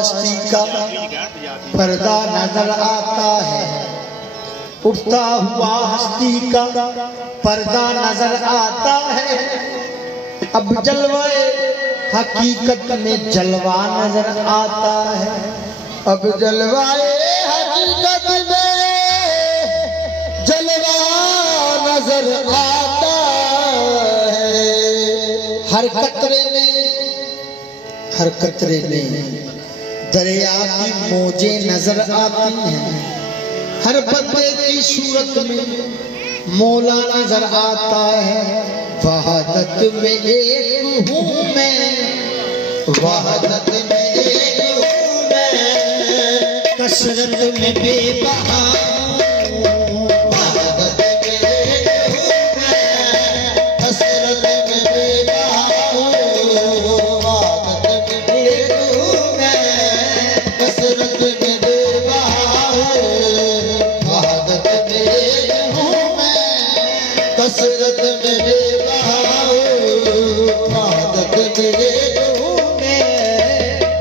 हस्ती का पर्दा नजर आता है, उठता हुआ हस्ती का पर्दा नजर आता है। अब जलवाए हकीकत में जलवा नजर आता है, अब जलवाए हकीकत में जलवा नजर आता है। हर कतरे में दरिया की मौजें नजर आती हैं, हर बंदे की सूरत में मौला नजर आता है। वहादत में एक हूँ मैं, वहादत में एक हूँ मैं, कसरत में बेबहा हूँ। वहादत में एक हूँ मैं, कसरत में बेबहा हूँ। वहादत में एक हूँ मैं, कसरत में बेबहा हूँ। वहादत में एक हूँ मैं, कसरत में बेबहा हूँ। वहादत में एक हूँ मैं,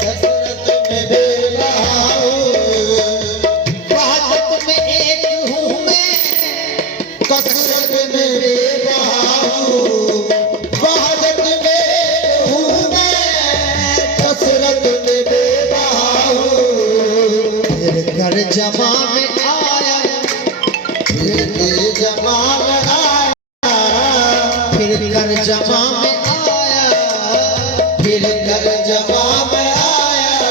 कसरत में बेबहा हूँ। वहादत में एक हूँ मैं, कसरत में बेबहा हूँ। वहादत में एक हूँ मैं, कसरत में बेबहा हूँ। फिर घर जमा में आया, फिर जमा में आया, फिर घर जमा में आया, फिर घर जमा में आया।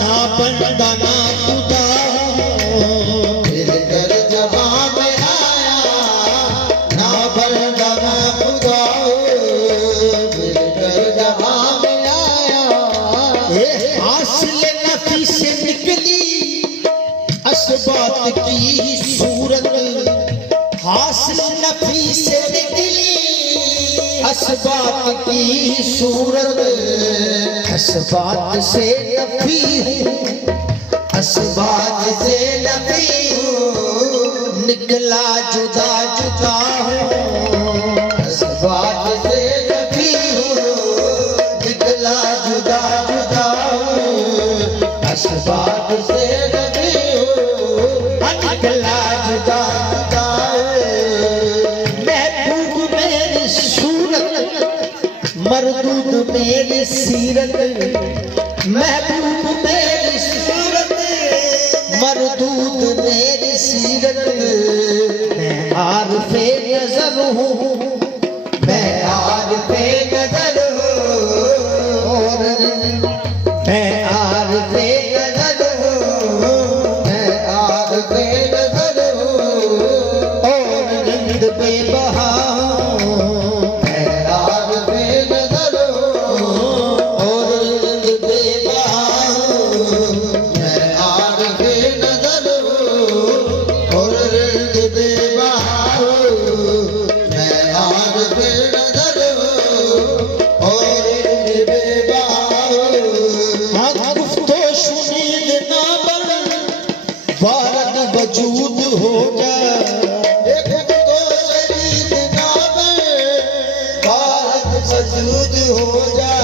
ना बंदा ना खुदा हूँ, फिर घर जमा में आया। ना बंदा ना खुदा हूँ, फिर घर जमा में आया। हासिल नफी से निकली असबात की ही सूरत, हासिल नफी से निकली असबात की ही सूरत। असबात से नफी हूँ, असबात से नफी हूँ, निकला जुदा जुदा हूँ। असबात से नफी हूँ, निकला जुदा जुदा हूँ। असबात से नफी हूँ, निकला जुदा जुदा हूँ। महबूब मेरी सूरत, मरदूद मेरी सीरत। महबूब मेरी सूरत, मरदूद मेरी सीरत। मैं आरिफ़े नज़र हूँ, मैं आरिफ़े नज़र हूँ, मैं आरिफ़े नज़र हूँ, मैं आरिफ़े नज़र हूँ, और रंग बेबहा हूँ। मैं आरिफ़े नज़र हूँ, और रंग बेबहा हूँ। मैं आरिफ़े नज़र हूँ, और रंग बेबहा हूँ। मैं आरिफ़े नज़र हूँ, और रंग बेबहा हूँ। हाँ गुफ्तो शुनीद ना बन, वारद वजूद हो जा। गुफ्तो शरीद ना बन, वारद वजूद हो जा।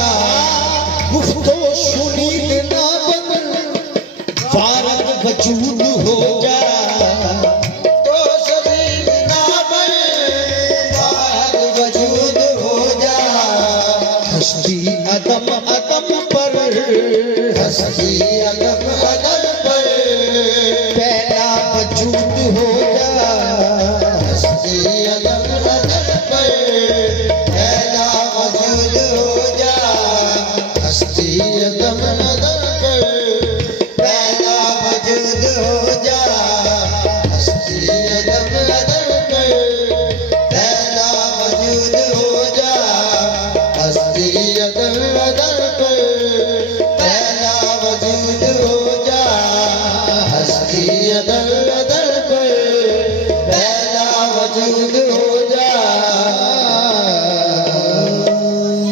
गुफ्तो शुनीद ना बन, वारद वजूद हो जा। तो शरीद ना बन, वारद वजूद हो जा। हस्ती अदम अदम पर, हस्ती अदम